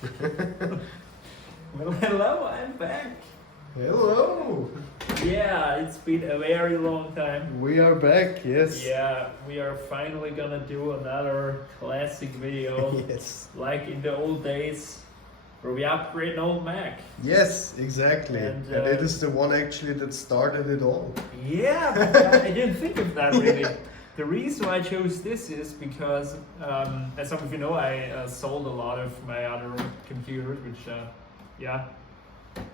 Well, hello, I'm back. Hello! Yeah, it's been a very long time. We are back, yes. Yeah, we are finally gonna do another classic video. Yes. Like in the old days where we upgrade an old Mac. Yes, exactly. And, And it is the one actually that started it all. Yeah, but I didn't think of that really. The reason why I chose this is because, as some of you know, I sold a lot of my other computers, which,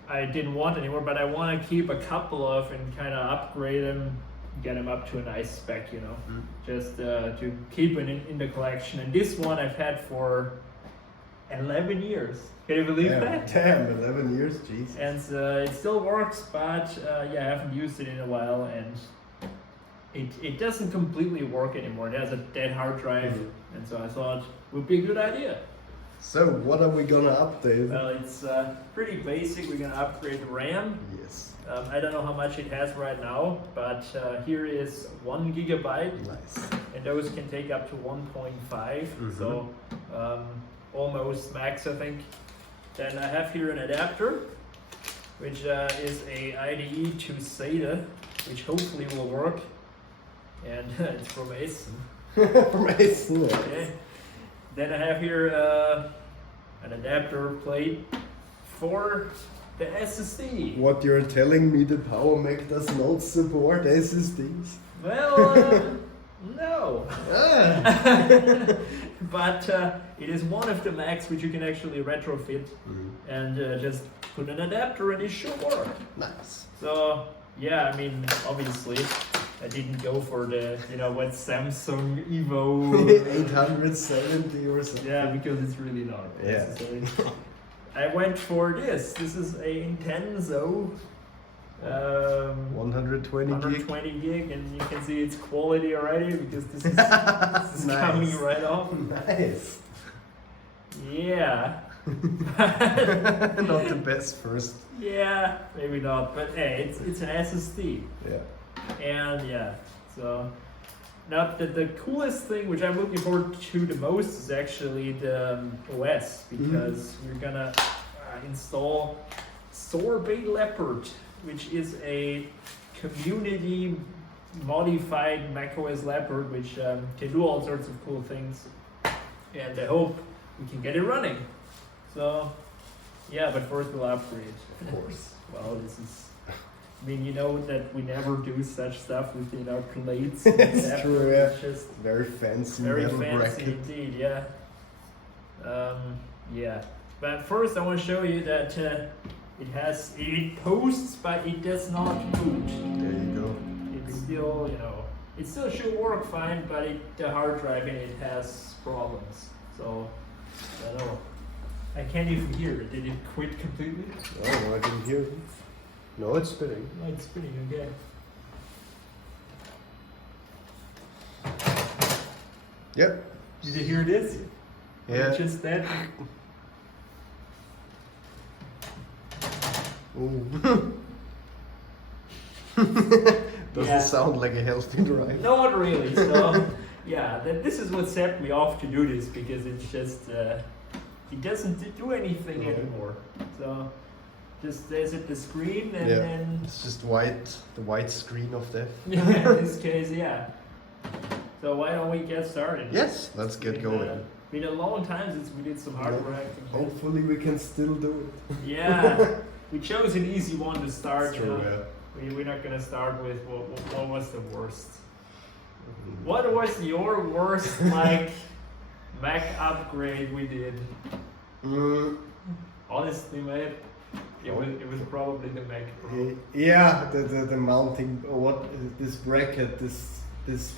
I didn't want anymore, but I want to keep a couple of and kind of upgrade them, get them up to a nice spec, you know, just to keep it in the collection. And this one I've had for 11 years. Can you believe that? Damn, 11 years, jeez. And it still works, but I haven't used it in a while, and it doesn't completely work anymore. It has a dead hard drive, and so I thought it would be a good idea. So, what are we gonna update? Well, it's pretty basic. We're gonna upgrade the RAM. Yes. I don't know how much it has right now, but here is 1 gigabyte, Nice. and those can take up to 1.5, so almost max, I think. Then I have here an adapter, which is a IDE to SATA, which hopefully will work, and it's from Ace. From Ace. Okay. Then I have here an adapter plate for the SSD. What you're telling me, the PowerMac does not support SSDs? Well, no. Ah. But it is one of the Macs which you can actually retrofit and just put an adapter and it should work. Nice. So, yeah, I mean, obviously, I didn't go for the, what Samsung Evo 870 or something. Yeah, because it's really not necessary. I went for this. This is a Intenso 120 gig, and you can see its quality already because this is, this is Nice. coming right off. Nice. Yeah. Not the best first. Yeah, maybe not, but hey, it's an SSD. Yeah. And so now the coolest thing which I'm looking forward to the most is actually the OS, because we're gonna install Sorbet Leopard, which is a community modified macOS Leopard, which can do all sorts of cool things, and I hope we can get it running. So yeah, but first we'll upgrade. Of course. Well, this is, I mean, you know that we never do such stuff with our plates. It's true, yeah. It's just Very fancy very metal fancy bracket. indeed, yeah. Yeah. But first I want to show you that it posts, but it does not boot. There you go. It's still, it still should work fine, but the hard drive in it has problems. So, I don't know. I can't even hear it. Did it quit completely? Oh, no, I didn't hear it. No, it's spinning. No, it's spinning again. Yep. Did you hear this? Yeah. Just that. Ooh. Doesn't Yeah. sound like a healthy drive. Not really. So, yeah, this is what set me off to do this, because it's just it doesn't do anything anymore. So just there's the screen, and then It's just white, the white screen of death. yeah, in this case, yeah. So why don't we get started? Yes, let's get going. Been a long time since we did some hardware acting. Hopefully we can still do it. Yeah, we chose an easy one to start. It's true, We're not gonna start with what was the worst. What was your worst Mac upgrade we did? Honestly, mate, it was probably the Mac Pro. Yeah, the mounting, what this bracket, this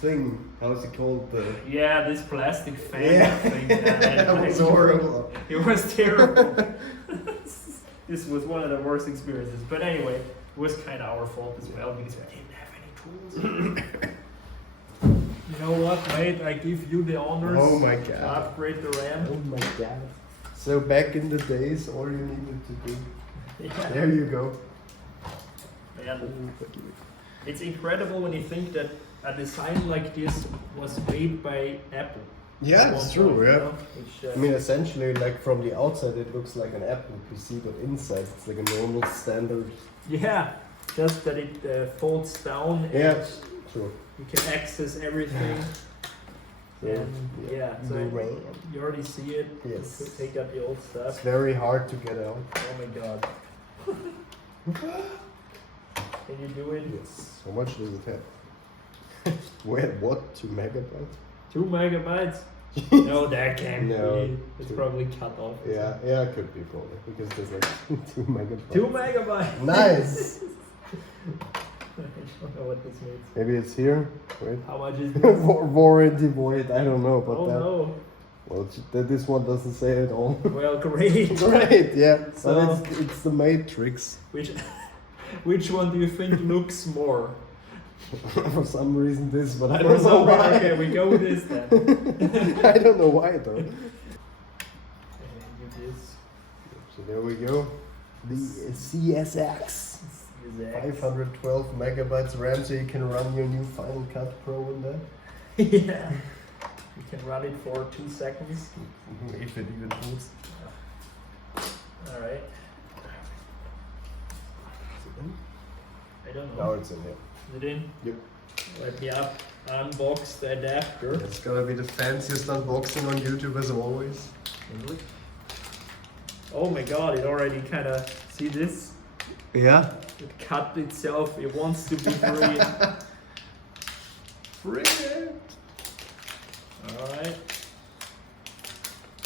thing, how's it called? Yeah, this plastic fan thing. That was horrible. It was terrible. This was one of the worst experiences. But anyway, it was kind of our fault as well, because we didn't have any tools. You know what, mate? I give you the honors to upgrade the RAM. Oh my god. So back in the days, all you needed to do. Yeah. There you go. Man, it's incredible when you think that a design like this was made by Apple. Yeah, it's true. Yeah. Which, I mean, essentially, like from the outside, it looks like an Apple PC, but inside, it's like a normal standard. yeah, just that it folds down and Yeah, true. you can access everything. So, And yeah, so no RAM. you already see it. Yes. You could take out the old It's stuff. very hard to get out. Oh my god. Can you do it? Yes. How much does it have? Wait, what? 2 megabytes? 2 megabytes? No, that can't No, be. It's 2. probably cut off. Yeah, yeah, it could be probably because there's like 2 megabytes. 2 megabytes. Nice. I don't know what this means. Maybe it's here. Wait. How much is this? Warranty void. I don't know, but Oh that. no. Well, this one doesn't say it all. Well, great. Great, yeah. So- But it's the Matrix. Which one do you think looks more? For some reason, this, but I For don't know some reason, why. okay, we go with this then. I don't know why though. And you this. So there we go. The CSX. Is 512 megabytes RAM, so you can run your new Final Cut Pro in there. Yeah. You can run it for 2 seconds. If it even boots. Alright. I don't Now know. it's in there. Is it in? Yep. Let me unbox the adapter. It's gonna be the fanciest unboxing on YouTube as always. Oh my god, it already kind of, see this? Yeah. It cut itself, it wants to be free. Brilliant. Alright.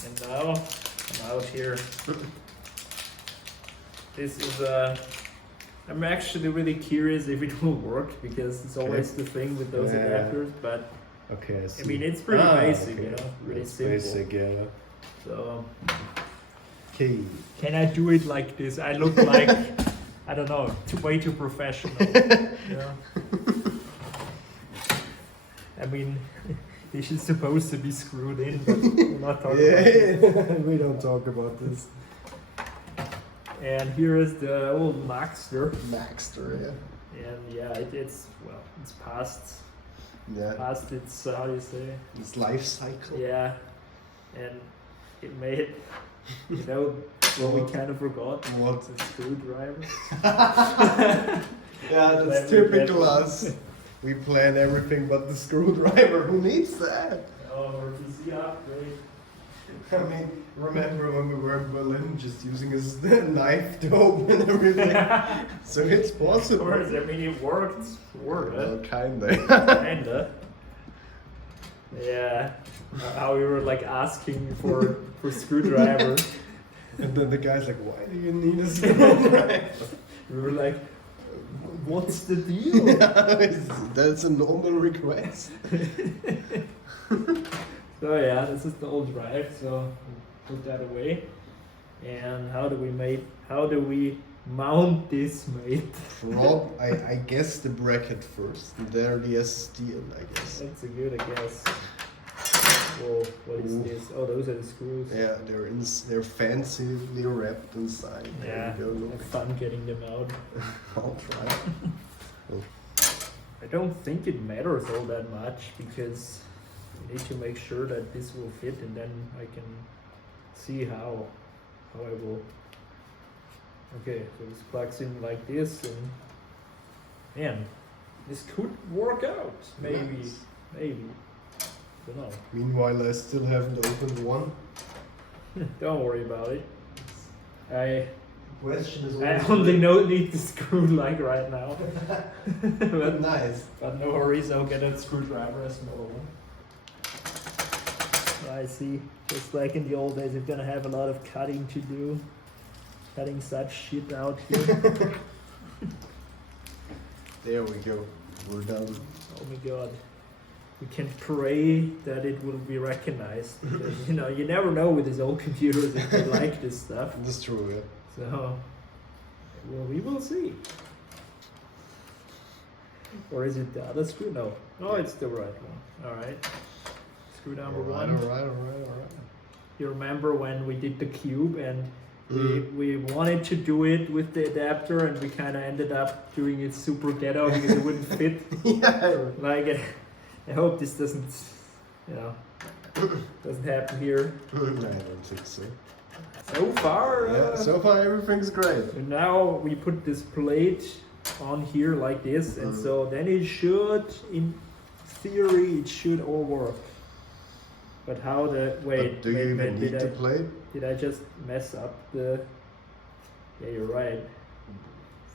And now, I'm out here. This is I'm actually really curious if it will work because it's always the thing with those Yeah. adapters, but Okay, I mean it's pretty basic, okay. you know, really It's simple. basic, yeah. So Okay. can I do it like this? I look like I don't know, way too professional. Yeah. I mean, this is supposed to be screwed in, but we're not talking about this. Yeah, we don't talk about this. And here is the old Maxter. Maxter, yeah. And yeah, it's past Yeah. its how do you say? This life cycle. Yeah, and it made you know what we kind of forgot. What? The screwdriver. Yeah, Let that's me typical get- us. We plan everything but the screwdriver. Who needs that? Oh, our PC upgrade. I mean, remember when we were in Berlin just using his knife to open everything? So it's Of possible. course, I mean it worked. Well, kinda. Kinda. Yeah. How we were like asking for screwdriver. And then the guy's like, why do you need a screwdriver? We were like, what's the deal? That's a normal request. So yeah, this is the old drive. So put that away. And how do we mount this, mate? I guess the bracket first. And there the SSD in, I guess. That's a good, I guess. Whoa, what is Ooh. this? Oh, those are the screws. Yeah, they're fancily wrapped inside. Yeah, There we go. have fun getting them out. I'll try. I don't think it matters all that much because you need to make sure that this will fit and then I can see how I will. Okay, so this plugs in like this and man, this could work out. Maybe, Nice. maybe. Don't know. Meanwhile, I still haven't opened one. Don't worry about it. I Question is only need the screw like right now. but, nice. but no worries, I'll get a screwdriver, a smaller one. I see. Just like in the old days, you're gonna have a lot of cutting to do. Cutting such shit out here. There we go. We're done. Oh my god. We can pray that it will be recognized. Because, you know, you never know with these old computers if they like this stuff. That's true, yeah. So, well, we will see. Or is it the other screw? No. No, it's the right one. Alright. Screw number Alright, one. alright. You remember when we did the cube and we wanted to do it with the adapter and we kind of ended up doing it super ghetto because it wouldn't fit. Yeah. Like, I hope this doesn't, you know, Doesn't happen here. I don't think so. So far, Yeah, so far everything's great. and now we put this plate on here like this, and so then it should, in theory, it should all work. But how the But do you even need to play? Did I just mess up the? Yeah, you're right.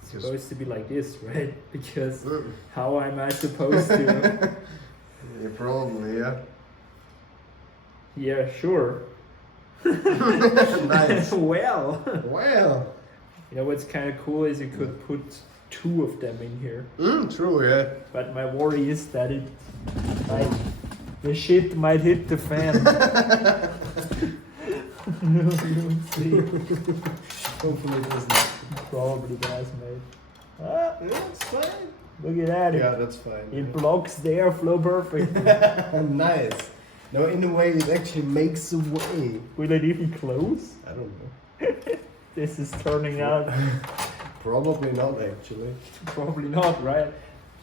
It's Just- supposed to be like this, right? Because how am I supposed to? Yeah, probably, yeah. Yeah, sure. Nice. Well, Well. you know what's kind of cool is you could put 2 of them in here. True, yeah. But my worry is that the shit might hit the fan. You'll see. Hopefully it doesn't. Probably does, mate. Ah, Yeah, it's fine. look at that. Yeah, that's fine. It blocks the airflow perfectly. Nice. No, in a way, it actually makes a way. Will it even close? I don't know. This is turning out Probably not, actually. probably not, right?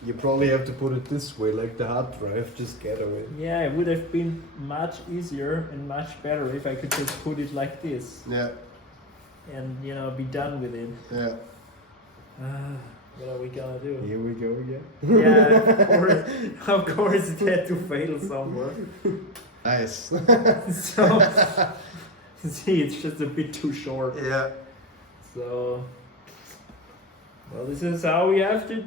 You probably have to put it this way, like the hard drive, just get away. Yeah, it would have been much easier and much better if I could just put it like this Yeah, and, you know, be done with it. yeah. What are we gonna do? Here we go again. Yeah, of course it had to fail somewhere. Nice. So, see, it's just a bit too short. Yeah. So, well, this is how we have to.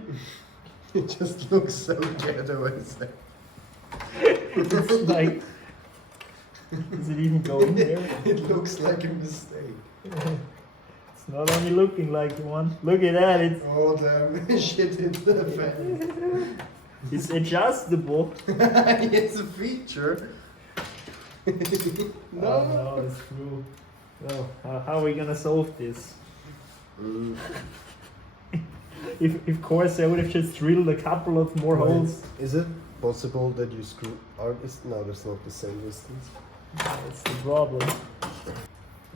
It just looks so ghetto, isn't it? It's like, is it even going there? It looks like a mistake. It's not only looking like one. Look at that, Oh damn, shit hit the fan. it's adjustable. It's a feature. No, oh, no, it's true. Well, how are we gonna solve this? If course I would have just drilled a couple of more holes. Is it possible that you screw out? No, that's not the same distance. That's the problem.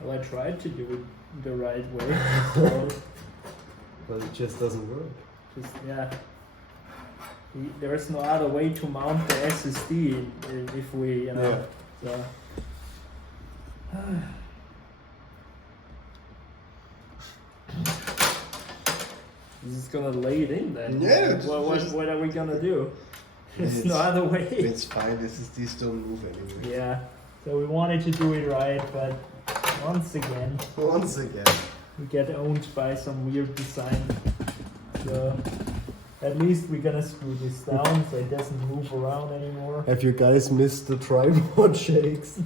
Well, I tried to do it the right way. So But it just doesn't work. just, yeah. There's no other way to mount the SSD if we, you know. So. This is gonna lay it in then. Yeah, What are we gonna do? There's It's- no other way. It's fine. SSDs don't move anyway. Yeah. So we wanted to do it right, but once again, Once again. we get owned by some weird design. So at least we're gonna screw this down so it doesn't move around anymore. Have you guys missed the tripod shakes?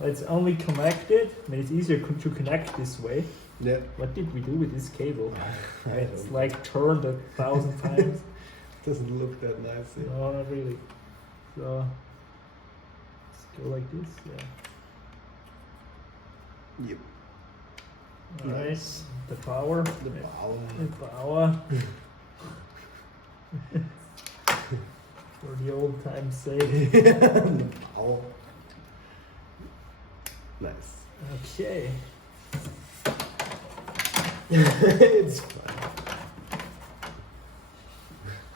It's only connected. I mean, it's easier to connect this way. Yeah. What did we do with this cable? I It's don't- like turned 1,000 times. Doesn't look that nice. Yeah. No, not really. So let's go like this. Yeah. Yep. Nice. The power. Wow. The power. For the old time's sake. Wow. Nice. Okay. It's fine.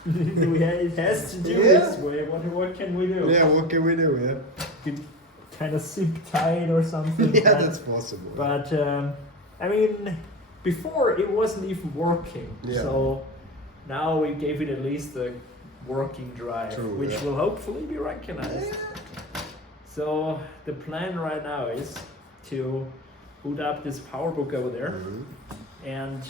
It has to do Yeah. this way. What can we do? Yeah, what can we do? Yeah. Could kind of zip tie it or something. Yeah, but- that's possible. But I mean, before it wasn't even working. Yeah. So now we gave it at least a working drive, True, which yeah. will hopefully be recognized. So the plan right now is to boot up this PowerBook over there Mhm. and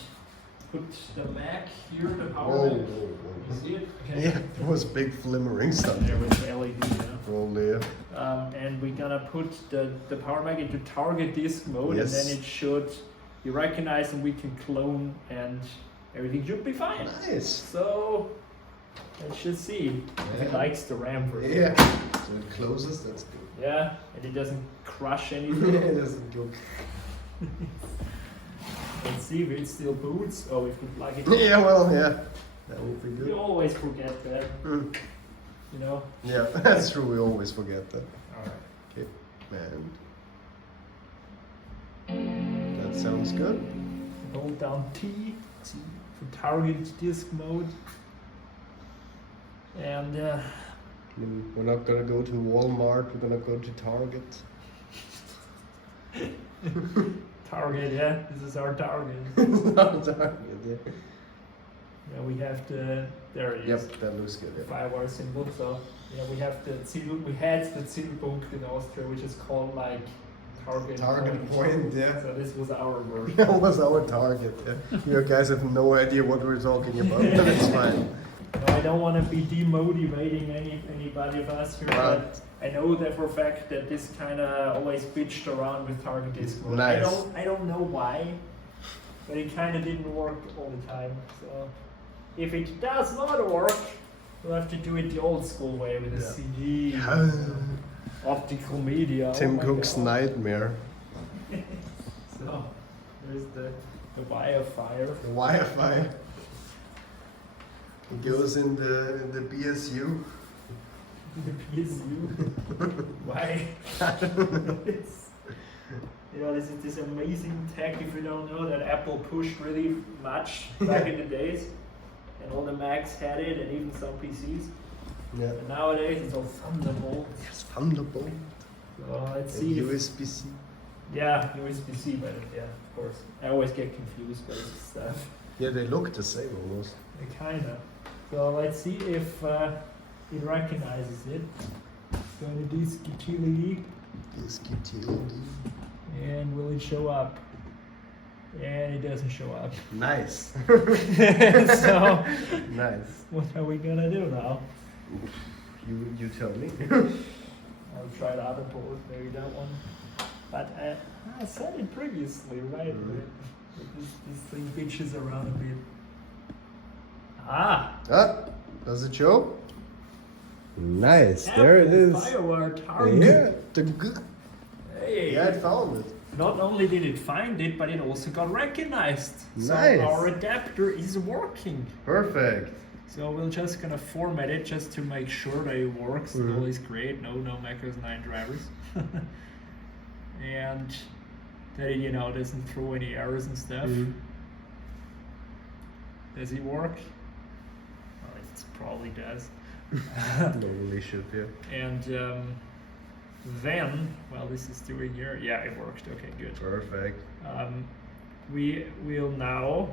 put the Mac here, the Whoa, PowerMac. whoa, You whoa. see it? Okay. Yeah, it was big flimmering stuff. There with the LED. Probably, yeah. And we're gonna put the PowerMac into target disk mode, Yes. and then it should be recognized, and we can clone, and everything should be fine. Nice. So let's just see if it Yeah. likes the RAM for Yeah. So it closes, that's good. Yeah, and it doesn't crush Yeah, anything. it doesn't look. Let's see if it still boots. Oh, if we plug it. Yeah, well, yeah. That would be We good. always forget that, Mm. you know. Yeah, that's true. We always forget that. All right. Okay, and that sounds good. Hold down T for target disk mode. And We're not gonna go to Walmart, we're gonna go to Target. Target, yeah, this is our target. Target, yeah. Yeah, we have the, there it is. Yep, that looks good. Yeah. 5 hour symbol. So yeah, we have the Ziel, we had the Zielpunkt in Austria, which is called like Target point, yeah. So this was our version. That was our target. Yeah. You guys have no idea what we're talking about, but it's fine. No, I don't want to be demotivating anybody of us here, but I know that for a fact that this kind of always bitched around with Target Discord. Nice. I don't know why, but it kind of didn't work all the time. So if it does not work, we'll have to do it the old school way with a CD, optical media. Tim Cook's nightmare. So there's the Wi-Fi. The Wi-Fi. It goes in the BSU. The PSU. Why? It's, you know, this is this amazing tech. If you don't know that Apple pushed really much back in the days, and all the Macs had it, and even some PCs. Yeah. And nowadays it's all Thunderbolt. Yes, Thunderbolt. So let's And see. USB-C. Yeah, USB-C, but yeah, of course. I always get confused by this stuff. Yeah, they look the same almost. Kinda. So let's see if it recognizes it. Go to disk utility, Disk utility. and will it show up? And it doesn't show up. Nice. So Nice. what are we gonna do now? You tell me. I'll try the other board, maybe that one. But I said it previously, right? This thing bitches around a bit. Ah! Does it show? Nice. There it is. Firewire target. Yeah. Hey. Yeah, I found it. Not only did it find it, but it also got recognized. Nice. So our adapter is working. Perfect. So we're just gonna format it just to make sure that it works. All is great. No macOS 9 drivers. And that it, you know, doesn't throw any errors and stuff. Does it work? Well, it probably does. Normally should, yeah. And then, well, this is doing here. Yeah, it worked. Okay, good. Perfect. We will now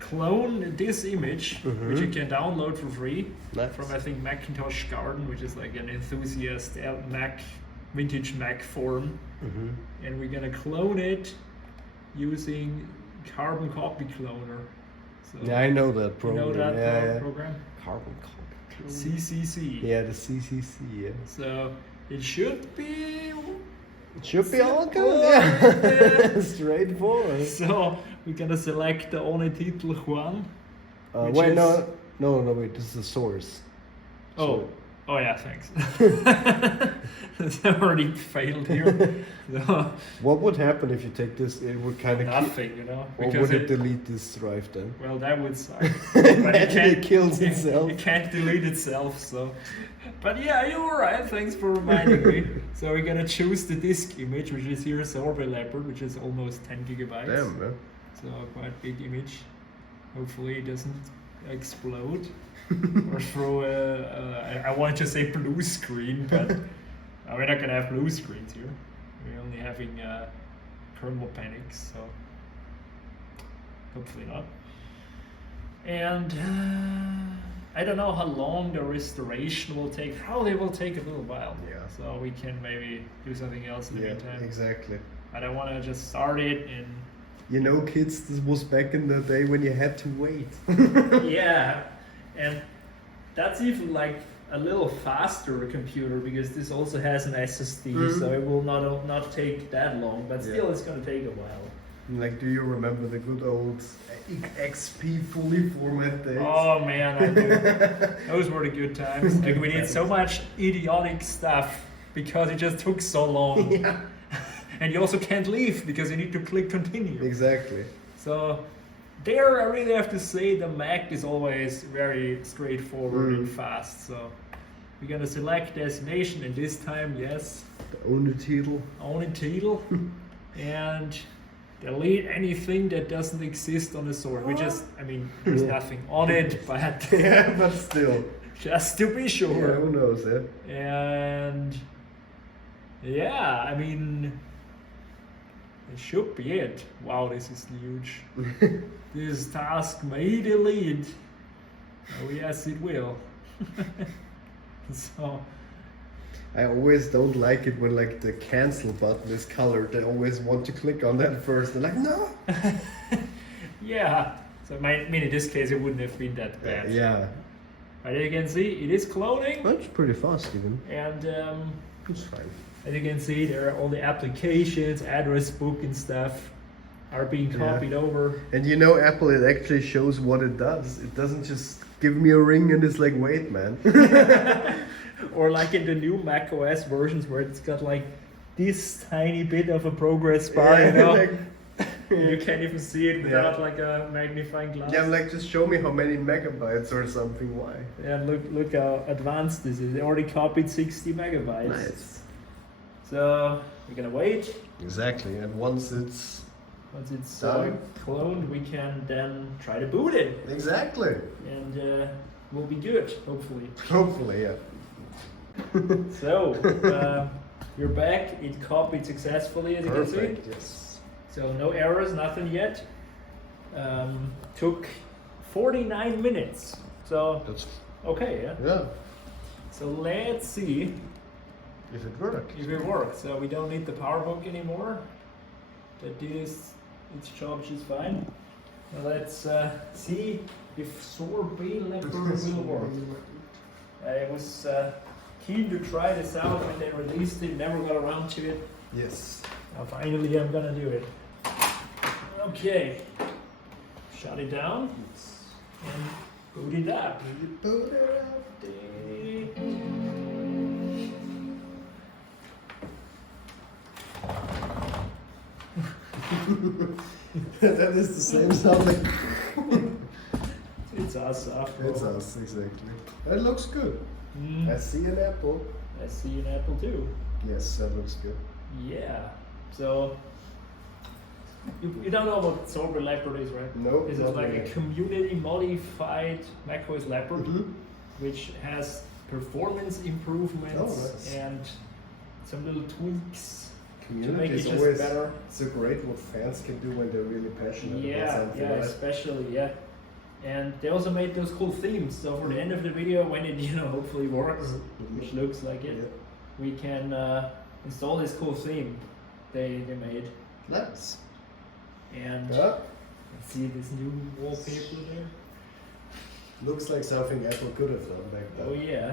clone this image, which you can download for free from, I think, Macintosh Garden, which is like an enthusiast vintage Mac forum. And we're gonna clone it using Carbon Copy Cloner. So Yeah, I know that program. you know that yeah, program? Carbon copy. CCC. Yeah, the CCC, yeah. So it should be. It should be all simple, good, yeah. Straightforward. So we're gonna select the Ohne Titel Juan. Wait, is- wait, this is the source. Oh yeah, thanks. It's already failed here. So, What would happen if you take this? It would kind of nothing, you know. Or would it delete this drive then? Well, that would suck. But It kills itself. It can't delete itself, so. But yeah, you're right. Thanks for reminding me. So we're gonna choose the disk image, which is here Sorbet Leopard, which is almost 10 gigabytes. Damn, man. So quite big image. Hopefully it doesn't explode or throw I wanted to say blue screen, but we're not gonna have blue screens here. We're only having kernel panics, so hopefully not. And I don't know how long the restoration will take. Probably will take a little while. Yeah. So we can maybe do something else in the meantime. Exactly. But I want to just start it and. You know, kids, this was back in the day when you had to wait. Yeah, and that's even like a little faster computer because this also has an SSD, so it will not take that long, but still it's going to take a while. Like, do you remember the good old XP fully format days? Oh man, I do. Those were the good times. Like we did so much idiotic stuff because it just took so long. Yeah. And you also can't leave because you need to click continue. Exactly. So there I really have to say the Mac is always very straightforward and fast. So we're gonna select destination, and this time, yes, The Ohne Titel. Ohne Titel, and delete anything that doesn't exist on the source. Which is, I mean, there's nothing on it, but Yeah, but still. just to be Yeah, sure. who knows, eh? And yeah, I mean, it should be it. Wow, this is huge. This task may delete. Oh yes, it will. So I always don't like it when like the cancel button is colored. I always want to click on that first. They're like, no. yeah. So I mean, in this case, it wouldn't have been that bad. Yeah. But as you can see, it is cloning, That's pretty fast even. and It's fine. as you can see, there are all the applications, address book, and stuff are being copied over. And you know, Apple, it actually shows what it does. It doesn't just give me a ring and it's like, wait, man. Or like in the new Mac OS versions where it's got like this tiny bit of a progress bar, you know? like, You can't even see it without like a magnifying glass. yeah, I'm like, just show me how many megabytes or something. Why? Yeah, look how advanced this is. They already copied 60 megabytes. Nice. So we're gonna wait. Exactly. And once it's Done. Cloned, we can then try to boot it, exactly, and we'll be good, hopefully. hopefully, yeah. So you're back. It copied successfully, as you can see. Perfect. Yes. So no errors, nothing yet. Took 49 minutes. So That's okay, yeah. yeah. So let's see If it works. if it works. So we don't need the PowerBook anymore. That did its job just fine. Now let's see if Sorbet Leopard will work. I was keen to try this out when they released it, never got around to it. Yes. Now finally I'm gonna do it. Okay. Shut it down and boot it up. Boot it up. That is the same sound. It's us after It's all. us, exactly. It looks good. Mm, I see an apple. I see an apple too. Yes, that looks good. Yeah. So you don't know what Sorbet Leopard is, right? Nope. This is not like a really. community modified macOS Leopard, Mhm. which has performance improvements Oh, nice. and some little tweaks to make Community it is just always better. so great what fans can do when they're really passionate about Yeah, something. yeah, right? especially, yeah. And they also made those cool themes. So for the end of the video, when it hopefully works, which looks like it, Yeah. we can install this cool theme they made. Nice. And Yeah. see this new wallpaper there. Looks like something Apple could have done back then. Oh yeah.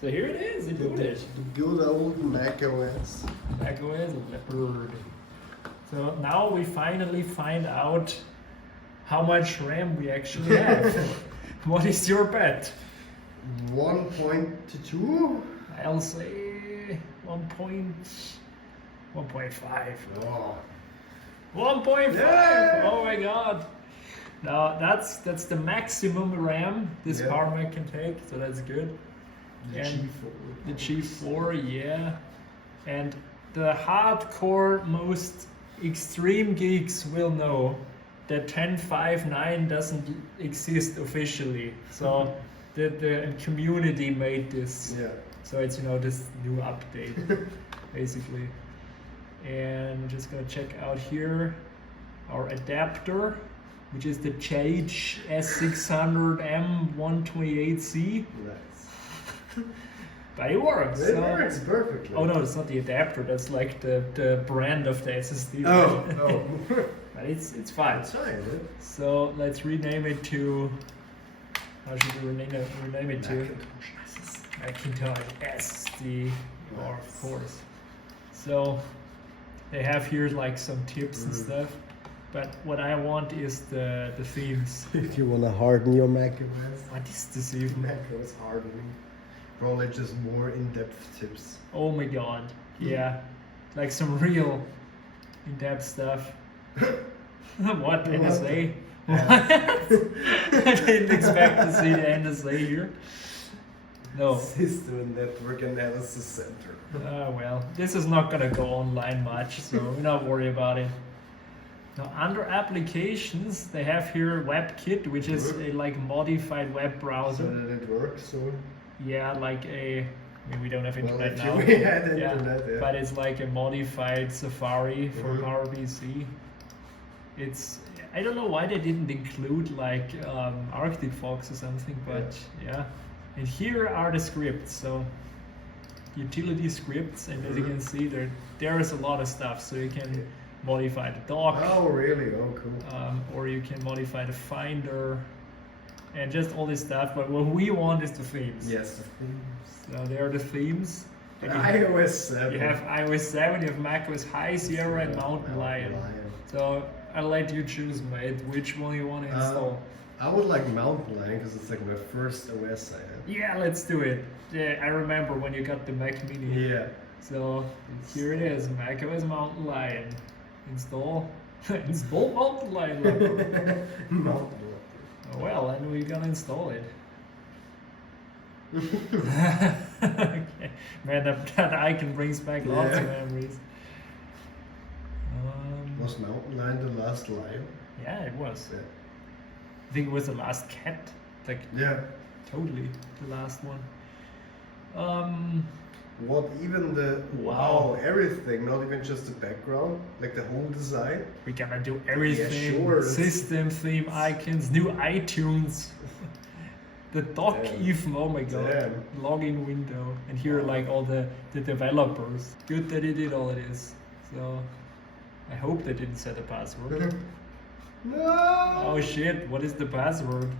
So here it is. It booted. The good old Mac OS. macOS Leopard. So now we finally find out how much RAM we actually have. What is your bet? 1.2? I'll say 1.5. Oh. 1.5. Yeah. Oh my god. Now that's the maximum RAM this Yeah. PowerMac can take, so that's good. The And G4. the G4, yeah. And the hardcore, most extreme geeks will know that 10.5.9 doesn't exist officially. So the community made this. Yeah. So it's this new update, basically. And we're just gonna check out here our adapter, which is the Chage S600M128C. Nice. But it works. It so- works perfectly. Oh no, it's not the adapter. That's like the brand of the SSD. Oh, oh. But it's fine. That's fine, eh? So let's rename it to. How should we rename it to? Macintosh SSD, of course. So they have here like some tips and stuff. But what I want is the themes. If you want to harden your Mac OS. What is this even? Mac OS hardening. Probably just more in-depth tips. Oh my god. Yeah. Like some real in-depth stuff. What? NSA? What? I didn't expect to see the NSA here. No. System Network Analysis Center. Well, this is not gonna go online much, so we're not worried about it. Now under applications, they have here WebKit, which is a like modified web So browser. that it works. So Yeah, like a. I mean, we don't have well, internet if now. you had internet, yeah. But it's like a modified Safari for Mhm. PowerPC. It's. I don't know why they didn't include like Arctic Fox or something, but yeah. And here are the scripts. So utility scripts, and as you can see, there is a lot of stuff. So you can modify the dock. Oh, really? Oh, cool. Or you can modify the Finder, and just all this stuff. But what we want is the themes. Yes. So there are the themes. And iOS 7. you have iOS 7, you have macOS High, Sierra, and Mountain Lion. So I'll let you choose, mate, which one you want to install. I would like Mountain Lion because it's like my first OS I had. Yeah, let's do it. Yeah, I remember when you got the Mac Mini. Yeah. So here it is, macOS Mountain Lion. Install. Install Mountain Lion. Mountain Oh, well, and we're gonna install it. Okay. Man, that icon brings back lots of memories. Was Mountain Lion the last lion? Yeah, it was. Yeah. I think it was the last cat. Like, Yeah. totally the last one. What even the Wow. everything, not even just the background, like the whole design. We're gonna do everything. Yeah, sure. System, theme, icons, new iTunes. The dock Damn. even, oh my god. Damn. Login window. And here are like all the developers. Good that he did all of this. So I hope they didn't set a password. No. Oh shit, what is the password?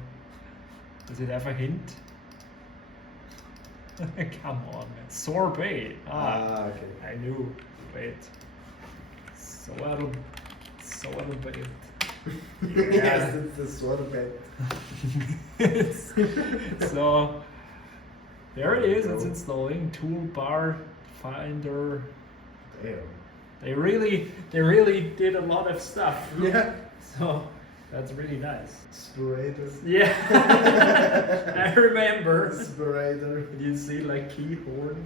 Does it have a hint? Come on, man. Sorbet. Okay. I knew. Wait. Sorbet. Yes, it's the Sorbet. So there it is. It's installing. Toolbar, Finder. Damn. They really did a lot of stuff. Yeah. So that's really nice. Spirator. Yeah. I remember. Spirator. Did you see like keyboard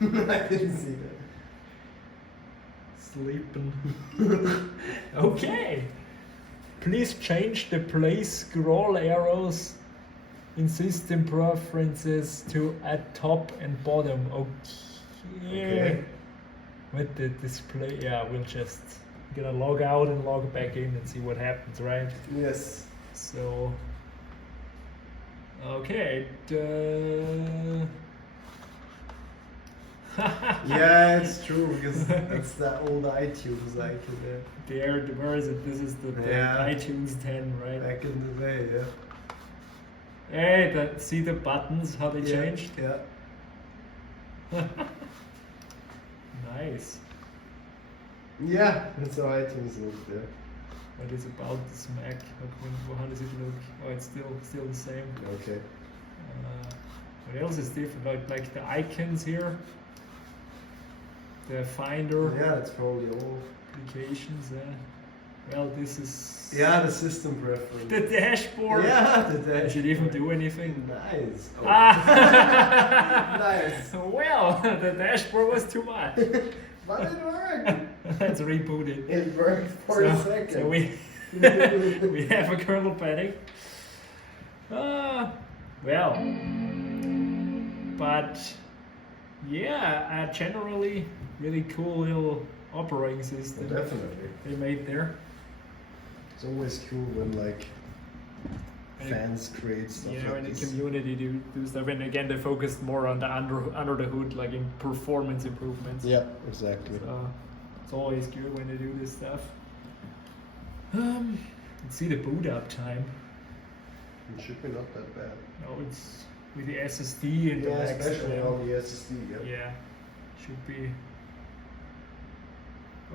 I didn't see that. sleeping? Okay. Please change the place scroll arrows in system preferences to at top and bottom. Okay. With the display, yeah, we'll just gonna log out and log back in and see what happens, right? Yes. So, okay. Yeah, it's true because that's the old iTunes icon there. There, where is it? This is the Yeah. iTunes 10, right? Back in the day, yeah. Hey, see the buttons, how they Yeah, changed? Yeah. Nice. Yeah, that's how iTunes looks there. What is about this Mac? How does it look? Oh, it's still the same. Okay. What else is different? Like the icons here, the Finder Yeah, it's probably all. applications. Well, this is Yeah, the system preference. the dashboard. Yeah, the Did dashboard. it even do anything? Nice. Oh. Ah. Nice. Well, the dashboard was too much. But it worked. Let's reboot it. It worked for a second. So we we have a kernel panic. Well, but yeah, generally really cool little operating system Definitely. they made there. It's always cool when like fans create stuff You know, like in the this. community do stuff, and again they focused more on the under the hood, like in performance improvements. Yeah, exactly. So it's always good when they do this stuff. Let's see the boot up time. It should be not that bad. No, it's with the SSD and the Yeah, Max especially RAM. on the SSD. Yeah. Yeah, should be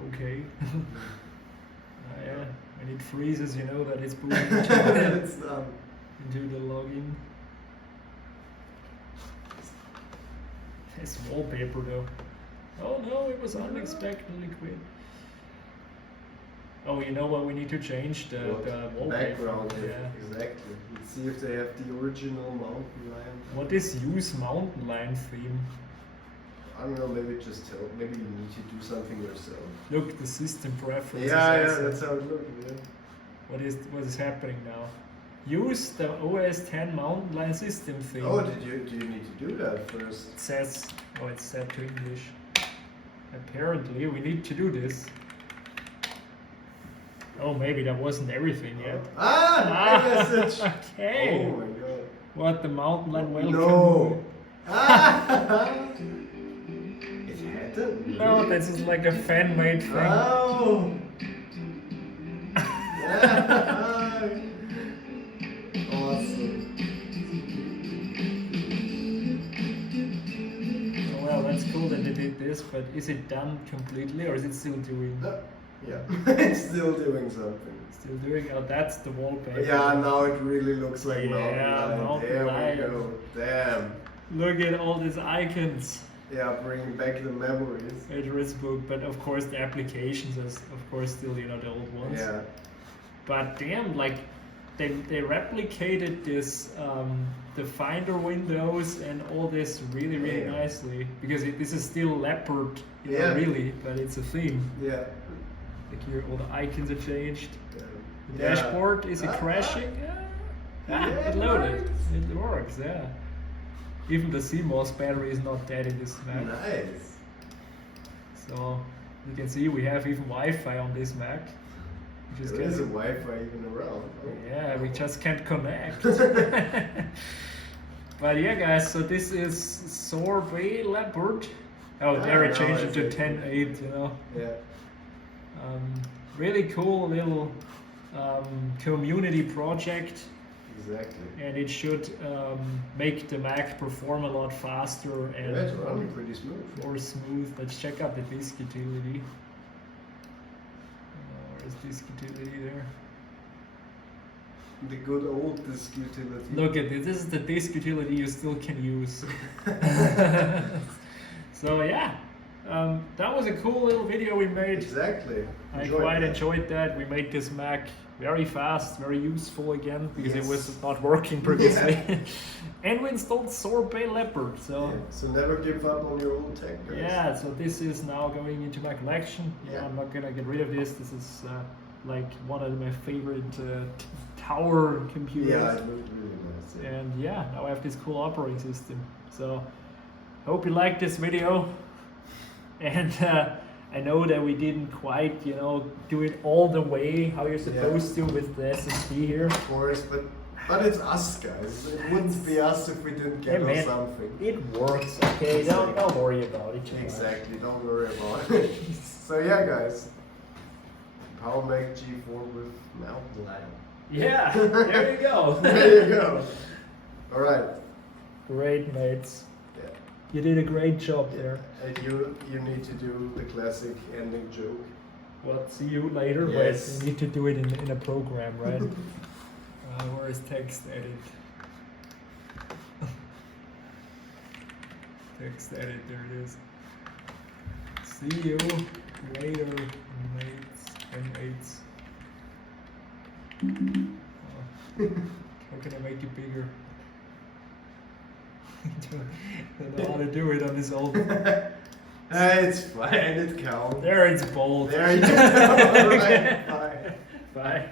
okay. Yeah, when it freezes, you know that it's booting It's done. into the login. It's wallpaper though. Oh no, it was unexpectedly quick. Oh, you know what? We need to change the wallpaper. Background. Yeah. Exactly. Let's see if they have the original mountain lion. What is use mountain lion theme? I don't know, maybe just tell, maybe you need to do something yourself. Look, the system preferences. Yeah, also. that's how it looks, yeah. What is happening now? Use the OS 10 mountain line system thing. Oh, do you need to do that first? It says, oh, it's set to English. Apparently, we need to do this. Oh, maybe that wasn't everything yet. Message! Okay. Oh my god. What, the mountain line welcome? No! It had to? No, this is like a fan-made thing. Oh! Awesome. Oh, well, that's cool that they did this, but is it done completely or is it still doing? No. Yeah, it's still doing something. Still doing? Oh, that's the wallpaper. Yeah, now it really looks like Yeah, Mountain Lion. There Mountain we go. Damn. Look at all these icons. Yeah, bringing back the memories. Address book, but of course the applications are of course still, you know, the old ones. Yeah. But damn, like they replicated this the Finder windows and all this really Yeah. nicely because this is still Leopard, you know, Yeah. really, but it's a theme. Yeah. Like here, all the icons are changed. Yeah. The dashboard, is it crashing? Yeah, It it loaded. works. It works, yeah. Even the CMOS battery is not dead in this Mac. Nice. So you can see we have even Wi-Fi on this Mac. Which is There is a good. Wi-Fi even around. Yeah, we just can't connect. But yeah, guys, so this is Sorbet Leopard. Oh, there it now changed I it to see. 10.8, you know. Yeah. Really cool little community project. Exactly. And it should make the Mac perform a lot faster and Yeah, it's running pretty smooth. more smooth. Let's check out the disk utility. Where's disk utility there? The good old disk utility. Look at this. This is the disk utility you still can use. So yeah, that was a cool little video we made. Exactly. I Enjoyed quite that. enjoyed that. We made this Mac very fast, very useful again because Yes. it was not working previously. And we installed Sorbet Leopard. So Yeah. So never give up on your old tech, guys. yeah, so this is now going into my collection. Yeah. I'm not gonna get rid of this. This is like one of my favorite tower computers. Yeah, it looked really nice. Yeah. And yeah, now I have this cool operating system. So hope you liked this video. And I know that we didn't quite, you know, do it all the way how you're supposed to with the SSD here. Of course, but it's us, guys. It wouldn't be us if we didn't get Hey, man, on something. It works, okay? Don't worry about it too much. Exactly, don't worry about it. So yeah, guys. PowerMac G4 with Mountain Lion. Yeah, there you go. There you go. Alright. Great, mates. Yeah. You did a great job there. And you need to do the classic ending joke. Well, see you later. Yes. Wait, you need to do it in a program, right? Where is text edit? Text edit, there it is. See you later, mates and mates. How can I make it bigger? Don't know how to do it on this old. It's fine, it counts. There it's bold. There you go. Alright, bye. Bye.